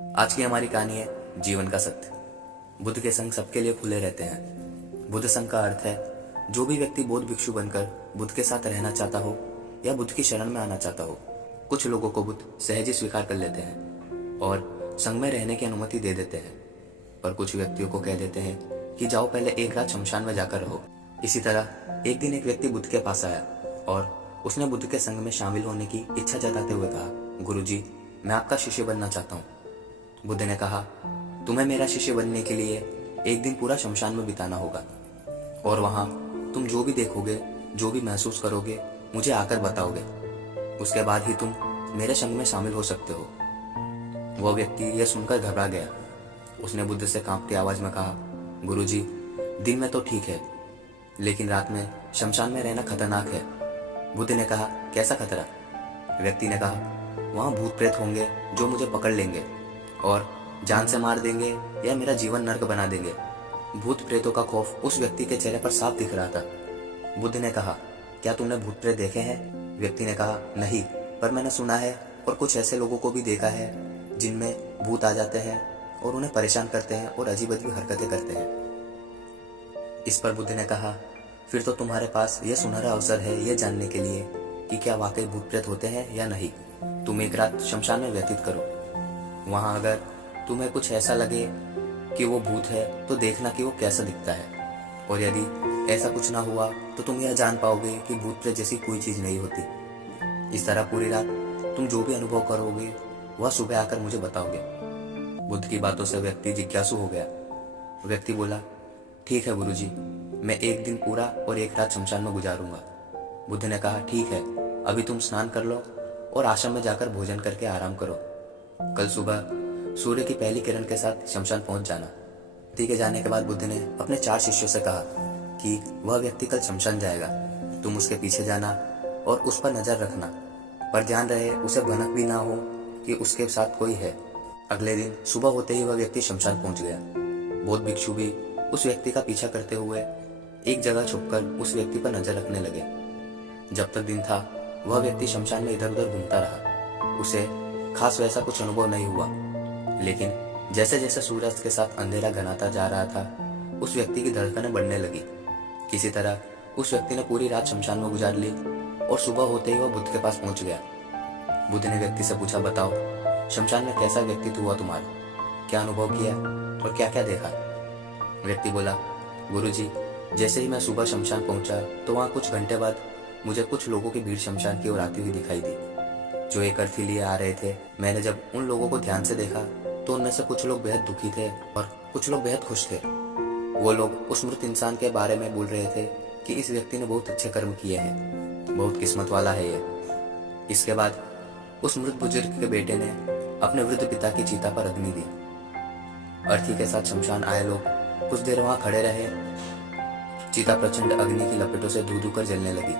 आज की हमारी कहानी है जीवन का सत्य। बुद्ध के संग सबके लिए खुले रहते हैं। बुद्ध संग का अर्थ है जो भी व्यक्ति बौद्ध भिक्षु बनकर बुद्ध के साथ रहना चाहता हो या बुद्ध की शरण में आना चाहता हो। कुछ लोगों को बुद्ध सहज ही स्वीकार कर लेते हैं और संग में रहने की अनुमति दे देते हैं, पर कुछ व्यक्तियों को कह देते हैं कि जाओ पहले एक रात शमशान में जाकर रहो। इसी तरह एक दिन एक व्यक्ति बुद्ध के पास आया और उसने बुद्ध के संग में शामिल होने की इच्छा जताते हुए कहा, गुरुजी, मैं आपका शिष्य बनना चाहता हूँ। बुद्ध ने कहा, तुम्हें मेरा शिष्य बनने के लिए एक दिन पूरा शमशान में बिताना होगा और वहां तुम जो भी देखोगे, जो भी महसूस करोगे, मुझे आकर बताओगे। उसके बाद ही तुम मेरे संग में शामिल हो सकते हो। वह व्यक्ति यह सुनकर घबरा गया। उसने बुद्ध से कांपती आवाज में कहा, गुरुजी, दिन में तो ठीक है, लेकिन रात में शमशान में रहना खतरनाक है। बुद्ध ने कहा, कैसा खतरा? व्यक्ति ने कहा, वहां भूत प्रेत होंगे जो मुझे पकड़ लेंगे और जान से मार देंगे या मेरा जीवन नर्क बना देंगे। भूत प्रेतों का खौफ उस व्यक्ति के चेहरे पर साफ दिख रहा था। बुद्ध ने कहा, क्या तुमने भूत प्रेत देखे हैं? व्यक्ति ने कहा, नहीं, पर मैंने सुना है और कुछ ऐसे लोगों को भी देखा है जिनमें भूत आ जाते हैं और उन्हें परेशान करते हैं और अजीब अजीब हरकतें करते हैं। इस पर बुद्ध ने कहा, फिर तो तुम्हारे पास यह सुनहरा अवसर है यह जानने के लिए कि क्या वाकई भूत प्रेत होते हैं या नहीं। तुम एक रात शमशान में व्यतीत करो। वहां अगर तुम्हें कुछ ऐसा लगे कि वो भूत है तो देखना कि वो कैसा दिखता है, और यदि ऐसा कुछ ना हुआ तो तुम यह जान पाओगे कि भूत प्रेत जैसी कोई चीज नहीं होती। इस तरह पूरी रात तुम जो भी अनुभव करोगे वह सुबह आकर मुझे बताओगे। बुद्ध की बातों से व्यक्ति जिज्ञासु हो गया। व्यक्ति बोला, ठीक है गुरुजी, मैं एक दिन पूरा और एक रात शमशान में गुजारूंगा। बुद्ध ने कहा, ठीक है, अभी तुम स्नान कर लो और आश्रम में जाकर भोजन करके आराम करो। कल सुबह सूर्य की पहली किरण के साथ शमशान पहुंच जाना। व्यक्ति के जाने के बाद बुद्ध ने अपने 4 शिष्यों से कहा कि वह व्यक्ति कल शमशान जाएगा, तुम उसके पीछे जाना और उस पर नजर रखना, पर ध्यान रहे उसे भनक भी ना हो कि उसके साथ कोई है। अगले दिन सुबह होते ही वह व्यक्ति शमशान पहुंच गया। बौद्ध भिक्षु भी उस व्यक्ति का पीछा करते हुए एक जगह छुपकर उस व्यक्ति पर नजर रखने लगे। जब तक दिन था वह व्यक्ति शमशान में इधर उधर घूमता रहा। उसे खास वैसा कुछ अनुभव नहीं हुआ, लेकिन जैसे जैसे सूर्यास्त के साथ अंधेरा घनाता जा रहा था उस व्यक्ति की धड़कनें बढ़ने लगी। किसी तरह उस व्यक्ति ने पूरी रात शमशान में गुजार ली और सुबह होते ही वह बुद्ध के पास पहुंच गया। बुद्ध ने व्यक्ति से पूछा, बताओ, शमशान में कैसा व्यक्तित्व हुआ तुम्हारा? क्या अनुभव किया और क्या क्या देखा? व्यक्ति बोला, गुरुजी, जैसे ही मैं सुबह शमशान पहुंचा तो वहां कुछ घंटे बाद मुझे कुछ लोगों की भीड़ शमशान की ओर आती हुई दिखाई दी, जो एक अर्थी लिए आ रहे थे। मैंने जब उन लोगों को ध्यान से देखा तो उनमें से कुछ लोग बेहद दुखी थे और कुछ लोग बेहद खुश थे। वो लोग उस मृत इंसान के बारे में बोल रहे थे कि इस व्यक्ति ने बहुत अच्छे कर्म किए हैं, बहुत किस्मत वाला है ये। इसके बाद उस मृत बुजुर्ग के बेटे ने अपने वृद्ध पिता की चिता पर अग्नि दी। अर्थी के साथ शमशान आए लोग कुछ देर वहां खड़े रहे। चिता प्रचंड अग्नि की लपेटों से धू धू कर जलने लगी।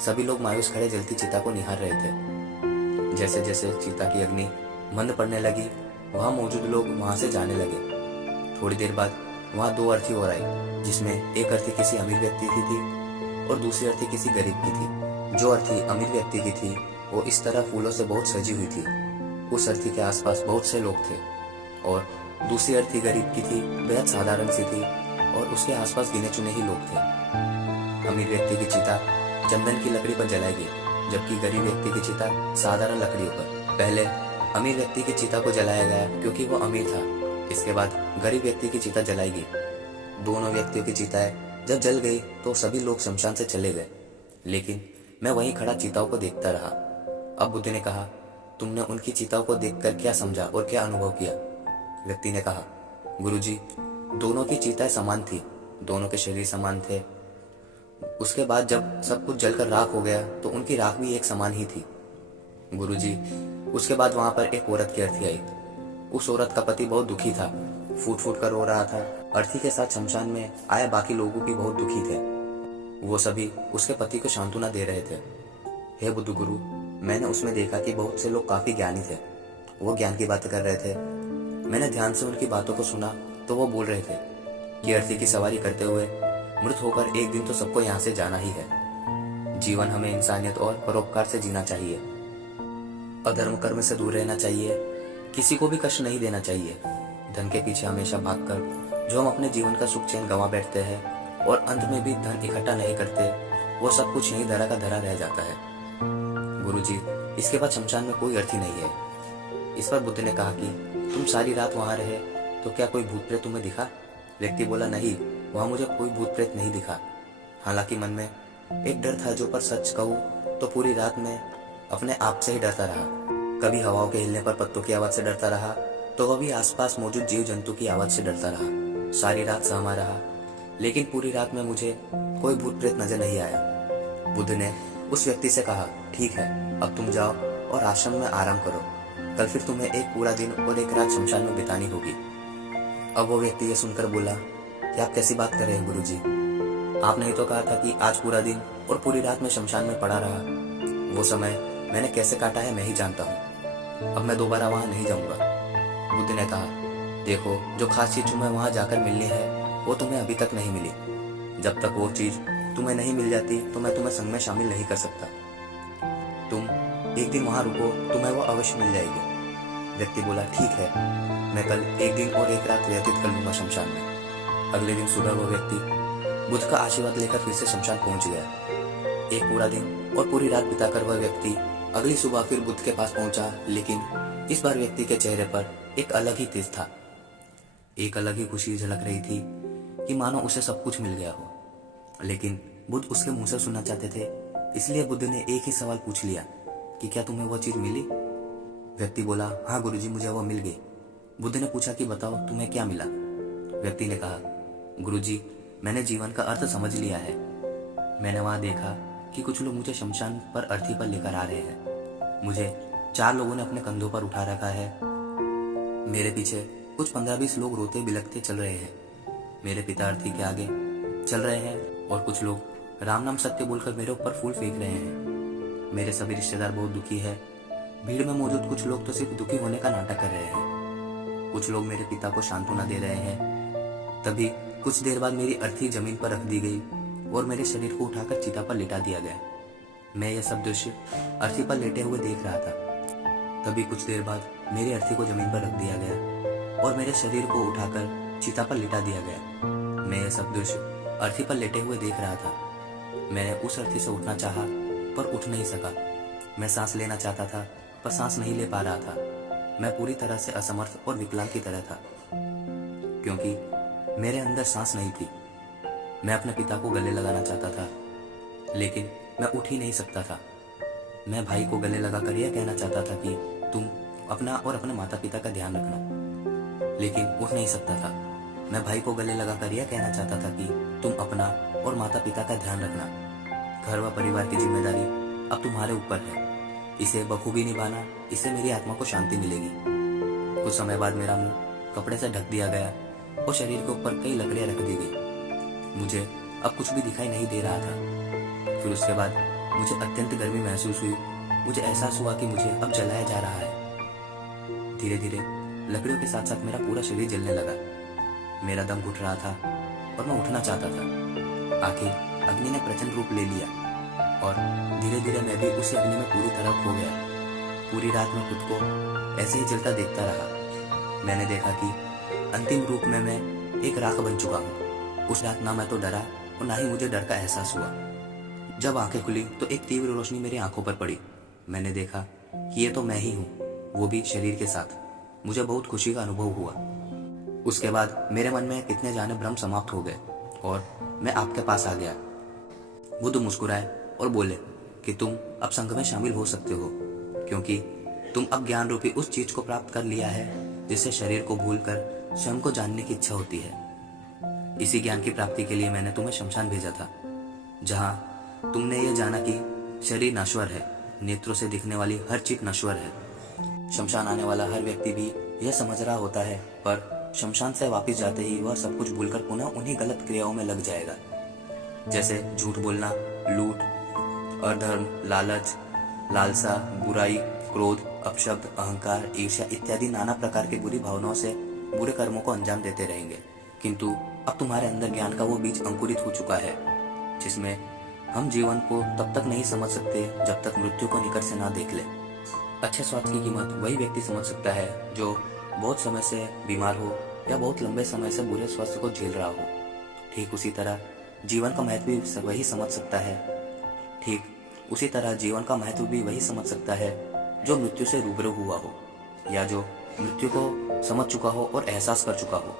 सभी लोग मायूस खड़े जलती चिता को निहार रहे थे। जैसे जैसे चिता की अग्नि मंद पड़ने लगी वहां मौजूद लोग वहां से जाने लगे। थोड़ी देर बाद वहां 2 अर्थी और आई, जिसमें एक अर्थी किसी अमीर व्यक्ति की थी और दूसरी अर्थी किसी गरीब की थी। जो अर्थी अमीर व्यक्ति की थी वो इस तरह फूलों से बहुत सजी हुई थी। उस अर्थी के आसपास बहुत से लोग थे और दूसरी अर्थी गरीब की थी, बेहद साधारण सी थी और उसके आसपास गिने चुने ही लोग थे। अमीर व्यक्ति की चिता चंदन की लकड़ी पर जलाई गई, जबकि गरीब व्यक्ति की चिता साधारण लकड़ियों पर। पहले अमीर व्यक्ति की चिता को जलाया गया क्योंकि वो अमीर था। इसके बाद गरीब व्यक्ति की चिता जलाई गई। दोनों व्यक्तियों की चिताएं जब जल गई तो सभी लोग शमशान से चले गए, लेकिन मैं वहीं खड़ा चिताओं को देखता रहा। अब बुद्ध ने कहा, तुमने उनकी चिताओं को देखकर क्या समझा और क्या अनुभव किया? व्यक्ति ने कहा, गुरुजी, दोनों की चिताएं समान थी, दोनों के शरीर समान थे। उसके बाद जब सब कुछ जलकर राख हो गया तो उनकी राख भी एक समान ही थी। गुरुजी, उसके बाद वहां पर एक औरत की अर्थी आई। उस औरत का पति बहुत दुखी था, फूट फूट कर रो रहा था। अर्थी के साथ शमशान में आए बाकी लोगों भी बहुत दुखी थे। वो सभी उसके पति को सांत्वना दे रहे थे। हे बुद्ध गुरु, मैंने उसमें देखा कि बहुत से लोग काफी ज्ञानी थे। वो ज्ञान की बातें कर रहे थे। मैंने ध्यान से उनकी बातों को सुना तो वो बोल रहे थे कि अर्थी की सवारी करते हुए मृत होकर एक दिन तो सबको यहाँ से जाना ही है। जीवन हमें इंसानियत और परोपकार से जीना चाहिए, अधर्म कर्म से दूर रहना चाहिए, किसी को भी कष्ट नहीं देना चाहिए। धन के पीछे हमेशा भागकर जो हम अपने जीवन का सुख चैन गंवा बैठते हैं और अंत में भी धन इकट्ठा नहीं करते, वो सब कुछ यहीं धरा का धरा रह जाता है। गुरुजी, इसके बाद शमशान में कोई अर्थ ही नहीं है। इस पर बुद्ध ने कहा कि तुम सारी रात वहां रहे तो क्या कोई भूत प्रेत तुम्हें दिखा? व्यक्ति बोला, नहीं, वहां मुझे कोई भूत प्रेत नहीं दिखा। हालांकि मन में एक डर था जो, पर सच कहूँ तो पूरी रात में अपने आप से ही डरता रहा। कभी हवाओं के हिलने पर पत्तों की आवाज से डरता रहा, तो कभी आसपास मौजूद जीव जंतु की आवाज से डरता रहा। सारी रात सहमा रहा, लेकिन पूरी रात में मुझे कोई भूत प्रेत नजर नहीं आया। बुद्ध ने उस व्यक्ति से कहा, ठीक है, अब तुम जाओ और आश्रम में आराम करो। कल फिर तुम्हें एक पूरा दिन और एक रात शमशान में बितानी होगी। अब वो व्यक्ति ये सुनकर बोला कि आप कैसी बात कर रहे हैं गुरुजी? आपने ही तो कहा था कि आज पूरा दिन और पूरी रात में शमशान में पड़ा रहा। वो समय मैंने कैसे काटा है मैं ही जानता हूँ। अब मैं दोबारा वहां नहीं जाऊंगा। बुद्ध ने कहा, देखो, जो खास चीज तुम्हें वहां जाकर मिलनी है वो तुम्हें अभी तक नहीं मिली। जब तक वो चीज तुम्हें नहीं मिल जाती तो मैं तुम्हें संग में शामिल नहीं कर सकता। तुम एक दिन वहां रुको, तुम्हें वो अवश्य मिल जाएगी। व्यक्ति बोला, ठीक है, मैं कल एक दिन और एक रात व्यतीत कर लूंगा शमशान में। अगले दिन सुबह वो व्यक्ति बुद्ध का आशीर्वाद लेकर फिर से शमशान पहुंच गया। एक पूरा दिन और पूरी रात बिताकर वह व्यक्ति अगली सुबह फिर बुद्ध के पास पहुंचा, लेकिन इस बार व्यक्ति के चेहरे पर एक अलग ही तेज था। एक अलग ही खुशी झलक रही थी कि मानो उसे सब कुछ मिल गया हो। लेकिन बुद्ध उसके मुंह से सुनना चाहते थे, इसलिए बुद्ध ने एक ही सवाल पूछ लिया कि क्या तुम्हें वो चीज मिली? व्यक्ति बोला, हाँ गुरुजी, मुझे वो मिल गई। बुद्ध ने पूछा कि बताओ तुम्हें क्या मिला? व्यक्ति ने कहा, गुरुजी, मैंने जीवन का अर्थ समझ लिया है। मैंने वहां देखा कि कुछ लोग मुझे शमशान पर अर्थी पर लेकर आ रहे हैं। मुझे 4 लोगों ने अपने कंधों पर उठा रखा है। मेरे पीछे कुछ 15-20 लोग रोते बिलखते चल रहे हैं। मेरे पिता अर्थी के आगे चल रहे हैं और कुछ लोग राम नाम सत्य बोलकर मेरे ऊपर फूल फेंक रहे हैं। मेरे सभी रिश्तेदार बहुत दुखी है। भीड़ में मौजूद कुछ लोग तो सिर्फ दुखी होने का नाटक कर रहे हैं। कुछ लोग मेरे पिता को सांत्वना दे रहे हैं। तभी कुछ देर बाद मेरी अर्थी जमीन पर रख दी गई और मेरे शरीर को उठाकर चिता पर लिटा दिया गया। मैं यह सब दृश्य अर्थी पर लेटे हुए देख रहा था। तभी कुछ देर बाद मेरी अर्थी को जमीन पर रख दिया गया और मेरे शरीर को उठाकर चिता पर लिटा दिया गया। मैं यह सब दृश्य अर्थी पर लेटे हुए देख रहा था। मैंने उस अर्थी से उठना चाहा पर उठ नहीं सका। मैं सांस लेना चाहता था पर सांस नहीं ले पा रहा था। मैं पूरी तरह से असमर्थ और विकलांग की तरह था, क्योंकि मेरे अंदर सांस नहीं थी। मैं अपने पिता को गले लगाना चाहता था, लेकिन मैं उठ ही नहीं सकता था। मैं भाई को गले लगाकर यह कहना चाहता था कि तुम अपना और अपने माता पिता का ध्यान रखना, लेकिन उठ नहीं सकता था। मैं भाई को गले लगाकर यह कहना चाहता था कि तुम अपना और माता पिता का ध्यान रखना। घर व परिवार की जिम्मेदारी अब तुम्हारे ऊपर है। इसे बखूबी निभाना, इससे मेरी आत्मा को शांति मिलेगी। कुछ समय बाद मेरा मुंह कपड़े से ढक दिया गया और शरीर के ऊपर कई लकड़ियां रख दी गई। मुझे अब कुछ भी दिखाई नहीं दे रहा था। फिर उसके बाद मुझे अत्यंत गर्मी महसूस हुई। मुझे एहसास हुआ कि मुझे अब जलाया जा रहा है। धीरे धीरे लकड़ियों के साथ साथ मेरा पूरा शरीर जलने लगा। मेरा दम घुट रहा था और मैं उठना चाहता था। आखिर अग्नि ने प्रचंड रूप ले लिया और धीरे धीरे मैं भी उसी अग्नि में पूरी तरह खो गया। पूरी रात में खुद को ऐसे ही जलता देखता रहा। मैंने देखा कि अंतिम रूप में मैं एक राख बन चुका हूँ। उस रात ना मैं तो डरा और ना ही मुझे डर का एहसास हुआ। जब आंखें खुली तो एक तीव्र रोशनी मेरी आंखों पर पड़ी। मैंने देखा कि ये तो मैं ही हूँ, वो भी शरीर के साथ। मुझे बहुत खुशी का अनुभव हुआ। उसके बाद मेरे मन में कितने जाने भ्रम समाप्त हो गए और मैं आपके पास आ गया। बुद्ध मुस्कुराए और बोले कि तुम अब संघ में शामिल हो सकते हो, क्योंकि तुम अब ज्ञान रूपी उस चीज को प्राप्त कर लिया है जिससे शरीर को भूलकर स्वयं को जानने की इच्छा होती है। इसी ज्ञान की प्राप्ति के लिए मैंने तुम्हें शमशान भेजा था, जहां तुमने ये जाना कि शरीर नश्वर है, नेत्रों से दिखने वाली हर चीज नश्वर है। शमशान आने वाला हर व्यक्ति भी यह समझ रहा होता है, पर शमशान से वापस जाते ही वह सब कुछ भूलकर पुनः उन्हीं गलत क्रियाओं में लग जाएगा, जैसे झूठ बोलना, लूट, अधर्म, लालच, लालसा, बुराई, क्रोध, अपशब्द, अहंकार, ईर्ष्या इत्यादि नाना प्रकार की बुरी भावनाओं से बुरे कर्मों को अंजाम देते रहेंगे। किंतु अब तुम्हारे अंदर ज्ञान का वो बीज अंकुरित हो चुका है, जिसमें हम जीवन को तब तक नहीं समझ सकते जब तक मृत्यु को निकट से ना देख ले। अच्छे स्वास्थ्य की कीमत वही व्यक्ति समझ सकता है जो बहुत समय से बीमार हो या बहुत लंबे समय से बुरे स्वास्थ्य को झेल रहा हो। ठीक उसी तरह जीवन का महत्व भी वही समझ सकता है ठीक उसी तरह जीवन का महत्व भी वही समझ सकता है जो मृत्यु से रूबरू हुआ हो या जो मृत्यु को समझ चुका हो और एहसास कर चुका हो।